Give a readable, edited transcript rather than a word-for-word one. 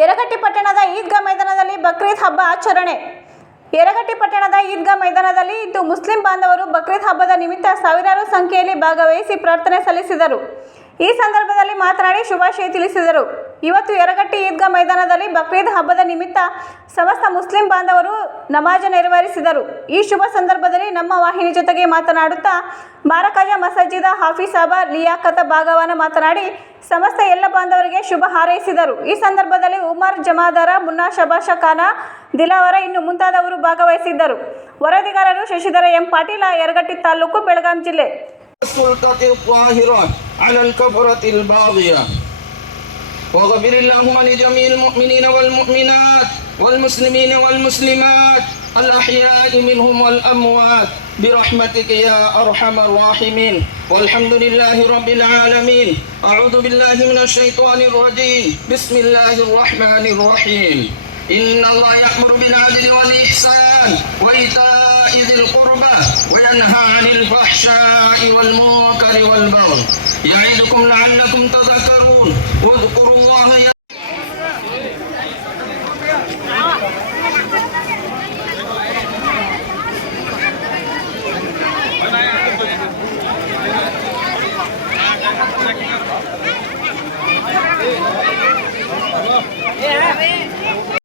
ಯರಗಟ್ಟಿ ಪಟ್ಟಣದ ಈದ್ಗಾ ಮೈದಾನದಲ್ಲಿ ಬಕ್ರೀದ್ ಹಬ್ಬ ಆಚರಣೆ. ಯರಗಟ್ಟಿ ಪಟ್ಟಣದ ಈದ್ಗಾ ಮೈದಾನದಲ್ಲಿ ಇಂದು ಮುಸ್ಲಿಂ ಬಾಂಧವರು ಬಕ್ರೀದ್ ಹಬ್ಬದ ನಿಮಿತ್ತ ಸಾವಿರಾರು ಸಂಖ್ಯೆಯಲ್ಲಿ ಭಾಗವಹಿಸಿ ಪ್ರಾರ್ಥನೆ ಸಲ್ಲಿಸಿದರು. ಈ ಸಂದರ್ಭದಲ್ಲಿ ಮಾತನಾಡಿ ಶುಭಾಶಯ ತಿಳಿಸಿದರು. ಇವತ್ತು ಯರಗಟ್ಟಿ ಈದ್ಗಾ ಮೈದಾನದಲ್ಲಿ ಬಕ್ರೀದ್ ಹಬ್ಬದ ನಿಮಿತ್ತ ಸಮಸ್ತ ಮುಸ್ಲಿಂ ಬಾಂಧವರು ನಮಾಜ್ ನೆರವೇರಿಸಿದರು. ಈ ಶುಭ ಸಂದರ್ಭದಲ್ಲಿ ನಮ್ಮ ವಾಹಿನಿ ಜೊತೆಗೆ ಮಾತನಾಡುತ್ತಾ ಮಾರಕಾಜ ಮಸಜಿದ ಹಾಫಿಸಾಬ ಲಿಯಾಕತ ಭಾಗವಾನ ಮಾತನಾಡಿ ಸಮಸ್ತ ಎಲ್ಲ ಬಾಂಧವರಿಗೆ ಶುಭ ಹಾರೈಸಿದರು. ಈ ಸಂದರ್ಭದಲ್ಲಿ ಉಮರ್ ಜಮಾದಾರ, ಮುನ್ನಾ ಶಬಾಷ ಖಾನ, ದಿಲಾವರ ಇನ್ನು ಮುಂತಾದವರು ಭಾಗವಹಿಸಿದ್ದರು. ವರದಿಗಾರರು ಶಶಿಧರ ಎಂ ಪಾಟೀಲ, ಯರಗಟ್ಟಿ ತಾಲೂಕು, ಬೆಳಗಾಂ ಜಿಲ್ಲೆ. وغفر اللهم لجميع المؤمنين والمؤمنات والمسلمين والمسلمات الأحياء منهم والأموات برحمتك يا أرحم الراحمين والحمد لله رب العالمين. أعوذ بالله من الشيطان الرجيم. بسم الله الرحمن الرحيم. إن الله يأمر بالعدل والإحسان وإيتاء ذي القربى وينهى عن الفحشاء والمنكر والبغي يعظكم لعلكم تذكرون. واذكروا الله